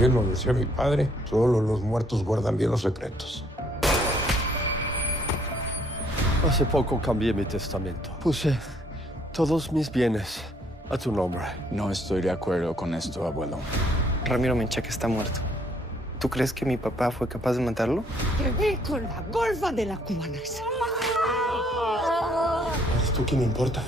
Bien lo decía mi padre, solo los muertos guardan bien los secretos. Hace poco cambié mi testamento. Puse todos mis bienes a tu nombre. No estoy de acuerdo con esto, abuelo. Ramiro Menchaca está muerto. ¿Tú crees que mi papá fue capaz de matarlo? Llegué con la golfa de la cubana esa. ¿Eres tú quien me importa?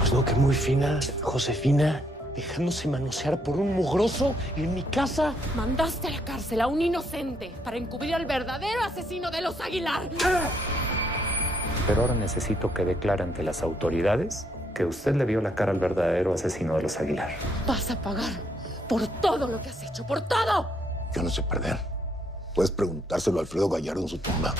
Pues no, que muy fina, Josefina, dejándose manosear por un mugroso en mi casa. Mandaste a la cárcel a un inocente para encubrir al verdadero asesino de los Aguilar. Pero ahora necesito que declare ante las autoridades que usted le vio la cara al verdadero asesino de los Aguilar. Vas a pagar por todo lo que has hecho, por todo. Yo no sé perder. Puedes preguntárselo a Alfredo Gallardo en su tumba.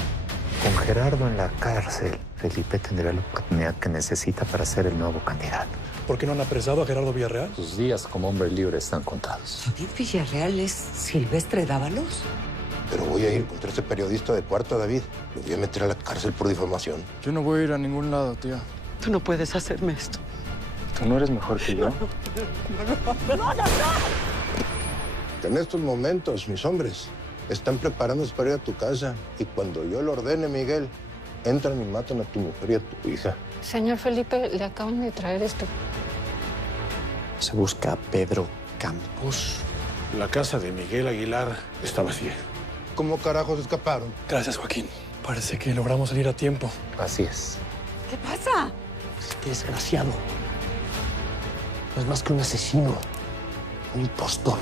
Con Gerardo en la cárcel, Felipe tendrá la oportunidad que necesita para ser el nuevo candidato. ¿Por qué no han apresado a Gerardo Villarreal? Sus días como hombre libre están contados. ¿David Villarreal es Silvestre Dávalos? Pero voy a ir contra ese periodista de Cuarto, David. Lo voy a meter a la cárcel por difamación. Yo no voy a ir a ningún lado, tía. Tú no puedes hacerme esto. ¿Tú no eres mejor que yo? En estos momentos, mis hombres están preparándose para ir a tu casa. Y cuando yo lo ordene, Miguel, entran y matan a tu mujer y a tu hija. Señor Felipe, le acaban de traer esto. Se busca a Pedro Campos. La casa de Miguel Aguilar está vacía. ¿Cómo carajos escaparon? Gracias, Joaquín. Parece que logramos salir a tiempo. Así es. ¿Qué pasa? Este desgraciado no es más que un asesino, un impostor.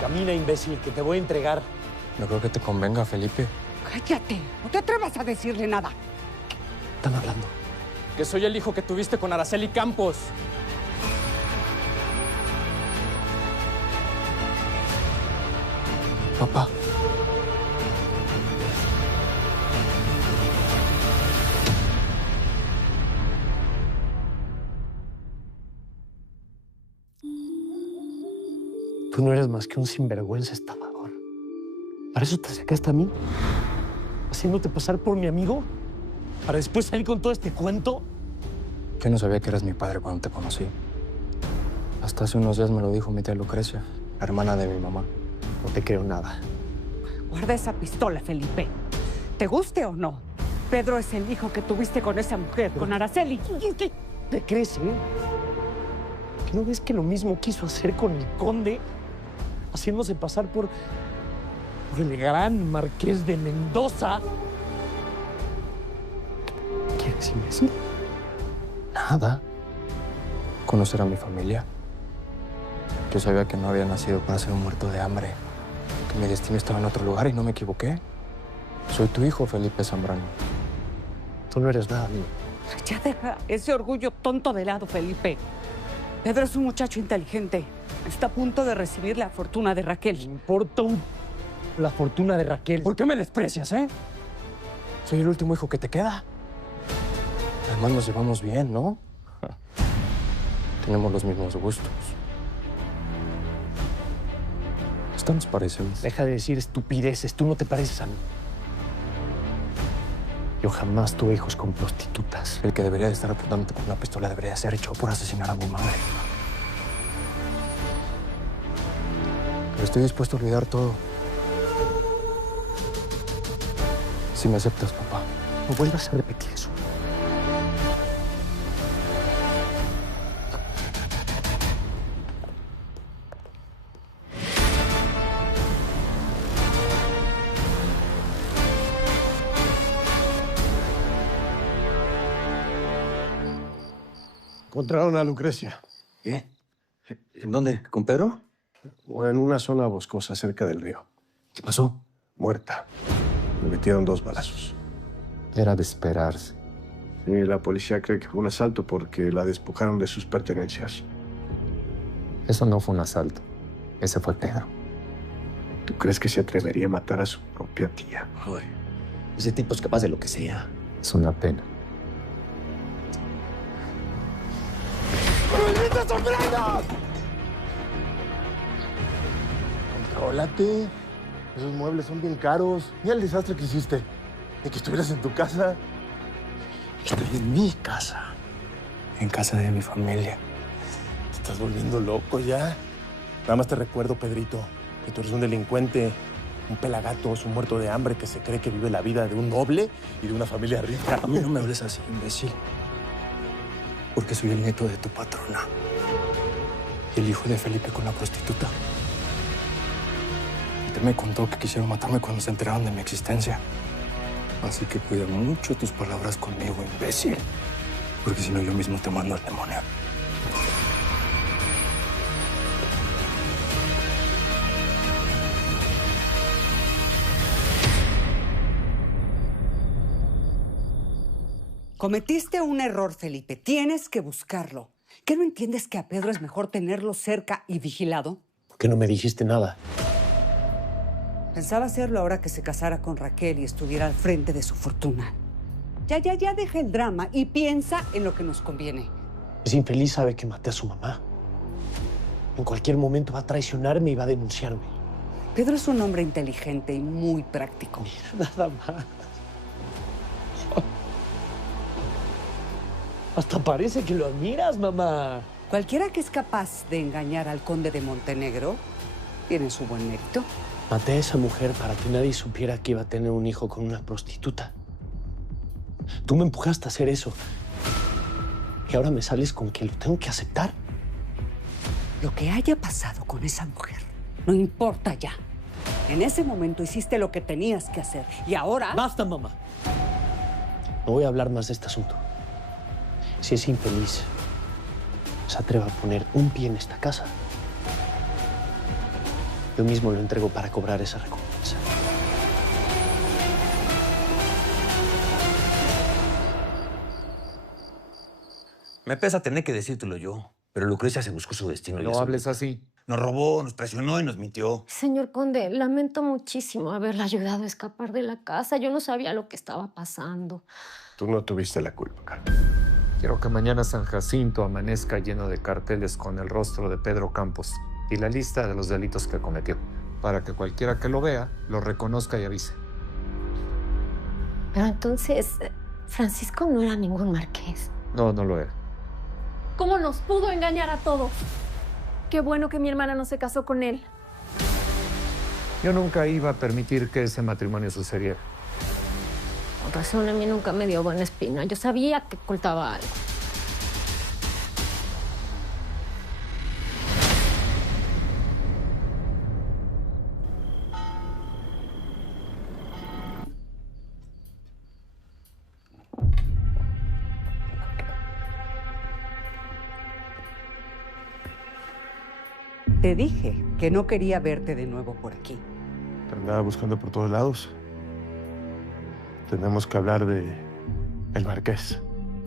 Camina, imbécil, que te voy a entregar. No creo que te convenga, Felipe. Cállate. No te atrevas a decirle nada. Están hablando. Que soy el hijo que tuviste con Araceli Campos. Papá. Tú no eres más que un sinvergüenza estafador. ¿Para eso te sacaste a mí? ¿Haciéndote pasar por mi amigo? ¿Para después salir con todo este cuento? Yo no sabía que eras mi padre cuando te conocí. Hasta hace unos días me lo dijo mi tía Lucrecia, la hermana de mi mamá. No te creo nada. Guarda esa pistola, Felipe. ¿Te guste o no? Pedro es el hijo que tuviste con esa mujer, con Araceli. ¿Qué te crees, eh? ¿Que no ves que lo mismo quiso hacer con el conde? Haciéndose pasar por el gran marqués de Mendoza. ¿Qué eres, imbécil? Nada. Conocer a mi familia. Yo sabía que no había nacido para ser un muerto de hambre. Que mi destino estaba en otro lugar y no me equivoqué. Soy tu hijo, Felipe Zambrano. Tú no eres nada, amigo. Ya deja ese orgullo tonto de lado, Felipe. Pedro es un muchacho inteligente. Está a punto de recibir la fortuna de Me Raquel. importa la fortuna de Raquel. ¿Por qué me desprecias, eh? Soy el último hijo que te queda. Además nos llevamos bien, ¿no? Tenemos los mismos gustos. Hasta nos parecemos. Deja de decir estupideces. Tú no te pareces a mí. Yo jamás tuve hijos con prostitutas. El que debería de estar apuntándote con una pistola debería ser hecho por asesinar a mi madre. Pero estoy dispuesto a olvidar todo. Si me aceptas, papá. No vuelvas a repetir eso. Encontraron a Lucrecia. ¿Qué? ¿En dónde? ¿Con Pedro? O en una zona boscosa cerca del río. ¿Qué pasó? Muerta. Le metieron 2 balazos. Era de esperarse. Y la policía cree que fue un asalto porque la despojaron de sus pertenencias. Eso no fue un asalto. Ese fue Pedro. ¿Tú crees que se atrevería a matar a su propia tía? Joder. Ese tipo es capaz de lo que sea. Es una pena. Contrólate. Esos muebles son bien caros. Mira el desastre que hiciste. De que estuvieras en tu casa. Estoy en mi casa. En casa de mi familia. Te estás volviendo loco ya. Nada más te recuerdo, Pedrito, que tú eres un delincuente, un pelagatos, un muerto de hambre que se cree que vive la vida de un noble y de una familia rica. A mí no me hables así, imbécil. Porque soy el nieto de tu patrona. Y el hijo de Felipe con la prostituta. Él me contó que quisieron matarme cuando se enteraron de mi existencia. Así que cuida mucho tus palabras conmigo, imbécil. Porque si no, yo mismo te mando al demonio. Cometiste un error, Felipe. Tienes que buscarlo. ¿Qué no entiendes que a Pedro es mejor tenerlo cerca y vigilado? ¿Por qué no me dijiste nada? Pensaba hacerlo ahora que se casara con Raquel y estuviera al frente de su fortuna. Ya, deja el drama y piensa en lo que nos conviene. Ese infeliz sabe que maté a su mamá. En cualquier momento va a traicionarme y va a denunciarme. Pedro es un hombre inteligente y muy práctico. Mira, nada más. Hasta parece que lo admiras, mamá. Cualquiera que es capaz de engañar al conde de Montenegro tiene su buen mérito. Maté a esa mujer para que nadie supiera que iba a tener un hijo con una prostituta. Tú me empujaste a hacer eso. Y ahora me sales con que lo tengo que aceptar. Lo que haya pasado con esa mujer no importa ya. En ese momento hiciste lo que tenías que hacer. Y ahora... ¡Basta, mamá! No voy a hablar más de este asunto. Si es infeliz, se atreve a poner un pie en esta casa, yo mismo lo entrego para cobrar esa recompensa. Me pesa tener que decírtelo yo, pero Lucrecia se buscó su destino. No hables así. Nos robó, nos traicionó y nos mintió. Señor conde, lamento muchísimo haberle ayudado a escapar de la casa. Yo no sabía lo que estaba pasando. Tú no tuviste la culpa, Carmen. Quiero que mañana San Jacinto amanezca lleno de carteles con el rostro de Pedro Campos y la lista de los delitos que cometió, para que cualquiera que lo vea lo reconozca y avise. Pero entonces, Francisco no era ningún marqués. No, no lo era. ¿Cómo nos pudo engañar a todos? Qué bueno que mi hermana no se casó con él. Yo nunca iba a permitir que ese matrimonio sucediera. Con razón, a mí nunca me dio buena espina. Yo sabía que ocultaba algo. Te dije que no quería verte de nuevo por aquí. Te andaba buscando por todos lados. Tenemos que hablar de el Marqués.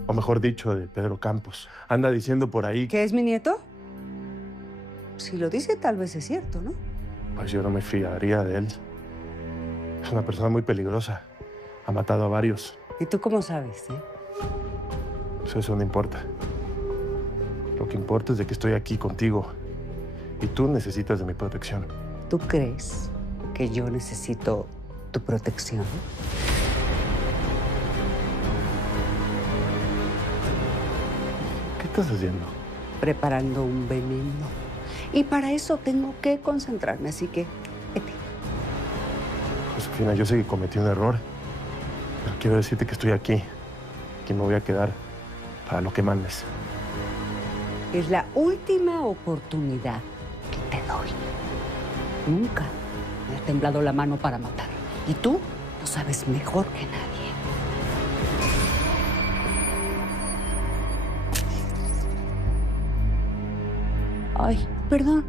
O mejor dicho, de Pedro Campos. Anda diciendo por ahí... ¿Que es mi nieto? Si lo dice, tal vez es cierto, ¿no? Pues yo no me fiaría de él. Es una persona muy peligrosa. Ha matado a varios. ¿Y tú cómo sabes, Pues eso no importa. Lo que importa es de que estoy aquí contigo. Y tú necesitas de mi protección. ¿Tú crees que yo necesito tu protección? ¿Qué estás haciendo? Preparando un veneno. Y para eso tengo que concentrarme, así que vete. Josefina, yo sé que cometí un error. Pero quiero decirte que estoy aquí. Que me voy a quedar para lo que mandes. Es la última oportunidad que te doy. Nunca me ha temblado la mano para matar. Y tú lo sabes mejor que nadie. Ay, perdón.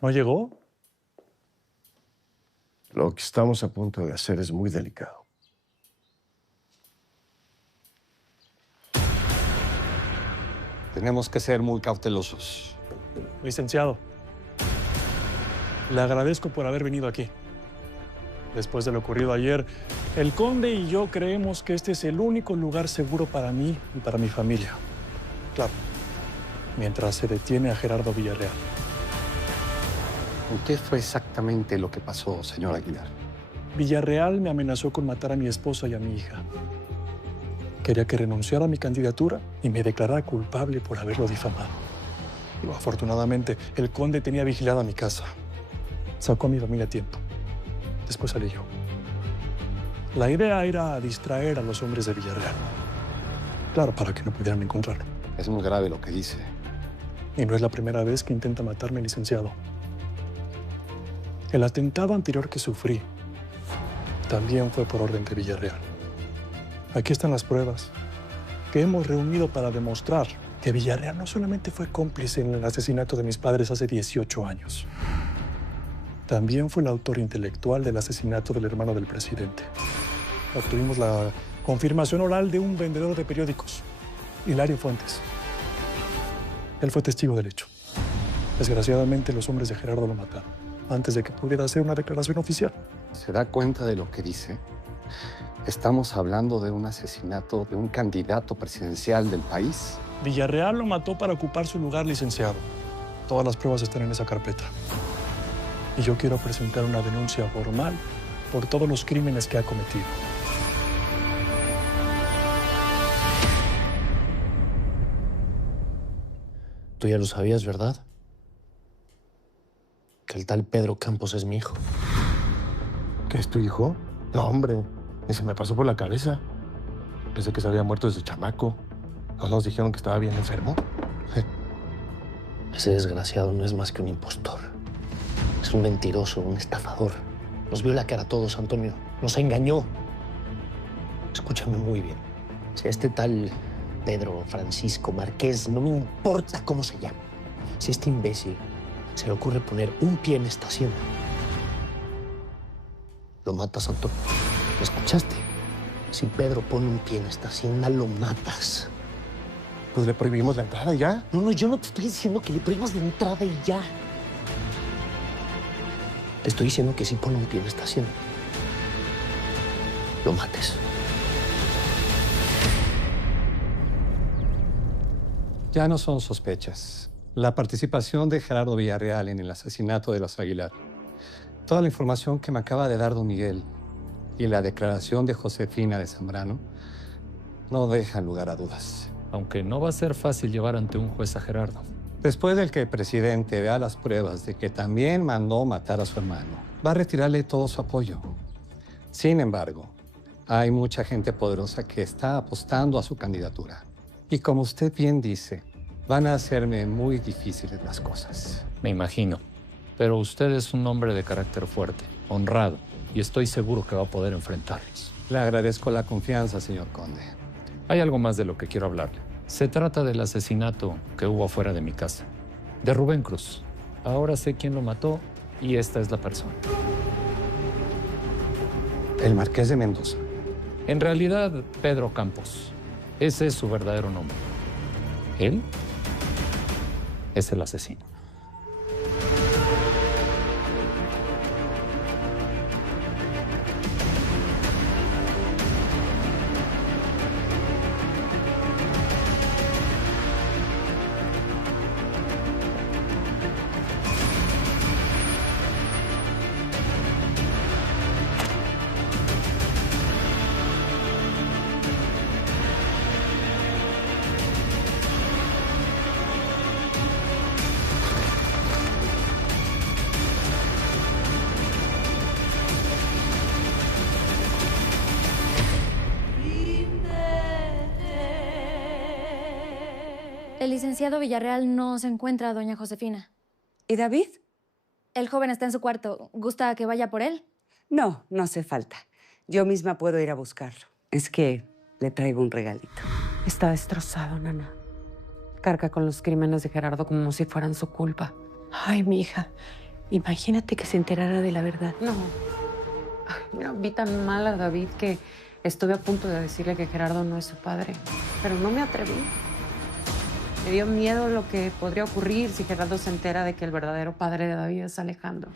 ¿No llegó? Lo que estamos a punto de hacer es muy delicado. Tenemos que ser muy cautelosos. Licenciado, le agradezco por haber venido aquí. Después de lo ocurrido ayer, el conde y yo creemos que este es el único lugar seguro para mí y para mi familia. Claro. Mientras se detiene a Gerardo Villarreal. ¿Qué fue exactamente lo que pasó, señor Aguilar? Villarreal me amenazó con matar a mi esposa y a mi hija. Quería que renunciara a mi candidatura y me declarara culpable por haberlo difamado. Pero afortunadamente, el conde tenía vigilada mi casa. Sacó a mi familia a tiempo. Después salí yo. La idea era distraer a los hombres de Villarreal. Claro, para que no pudieran encontrarlo. Es muy grave lo que dice. Y no es la primera vez que intenta matarme, licenciado. El atentado anterior que sufrí también fue por orden de Villarreal. Aquí están las pruebas que hemos reunido para demostrar que Villarreal no solamente fue cómplice en el asesinato de mis padres hace 18 años, también fue el autor intelectual del asesinato del hermano del presidente. Obtuvimos la confirmación oral de un vendedor de periódicos, Hilario Fuentes. Él fue testigo del hecho. Desgraciadamente, los hombres de Gerardo lo mataron antes de que pudiera hacer una declaración oficial. ¿Se da cuenta de lo que dice? Estamos hablando de un asesinato de un candidato presidencial del país. Villarreal lo mató para ocupar su lugar, licenciado. Todas las pruebas están en esa carpeta. Y yo quiero presentar una denuncia formal por todos los crímenes que ha cometido. Tú ya lo sabías, ¿verdad? Que el tal Pedro Campos es mi hijo. ¿Qué es tu hijo? No, hombre, ni se me pasó por la cabeza. Pensé que se había muerto desde chamaco. ¿No nos dijeron que estaba bien enfermo? Ese desgraciado no es más que un impostor. Es un mentiroso, un estafador. Nos vio la cara a todos, Antonio. Nos engañó. Escúchame muy bien. Si este tal Pedro Francisco Márquez, no me importa cómo se llama, si este imbécil se le ocurre poner un pie en esta hacienda, lo matas, Antonio. ¿Lo escuchaste? Si Pedro pone un pie en esta hacienda, lo matas. Pues le prohibimos la entrada y ya. No, yo no te estoy diciendo que le prohíbas la entrada y ya. Te estoy diciendo que si pone un pie en esta hacienda, lo mates. Ya no son sospechas. La participación de Gerardo Villarreal en el asesinato de los Aguilar, toda la información que me acaba de dar don Miguel y la declaración de Josefina de Zambrano no dejan lugar a dudas. Aunque no va a ser fácil llevar ante un juez a Gerardo. Después del que el presidente vea las pruebas de que también mandó matar a su hermano, va a retirarle todo su apoyo. Sin embargo, hay mucha gente poderosa que está apostando a su candidatura. Y como usted bien dice, van a hacerme muy difíciles las cosas. Me imagino. Pero usted es un hombre de carácter fuerte, honrado, y estoy seguro que va a poder enfrentarlos. Le agradezco la confianza, señor conde. Hay algo más de lo que quiero hablarle. Se trata del asesinato que hubo afuera de mi casa, de Rubén Cruz. Ahora sé quién lo mató y esta es la persona. El Marqués de Mendoza. En realidad, Pedro Campos. Ese es su verdadero nombre. Él es el asesino. El licenciado Villarreal no se encuentra, doña Josefina. ¿Y David? El joven está en su cuarto. ¿Gusta que vaya por él? No, no hace falta. Yo misma puedo ir a buscarlo. Es que le traigo un regalito. Está destrozado, Nana. Carga con los crímenes de Gerardo como si fueran su culpa. Ay, mi hija, imagínate que se enterara de la verdad. No. Ay, mira, vi tan mal a David que estuve a punto de decirle que Gerardo no es su padre. Pero no me atreví. Me dio miedo lo que podría ocurrir si Gerardo se entera de que el verdadero padre de David es Alejandro.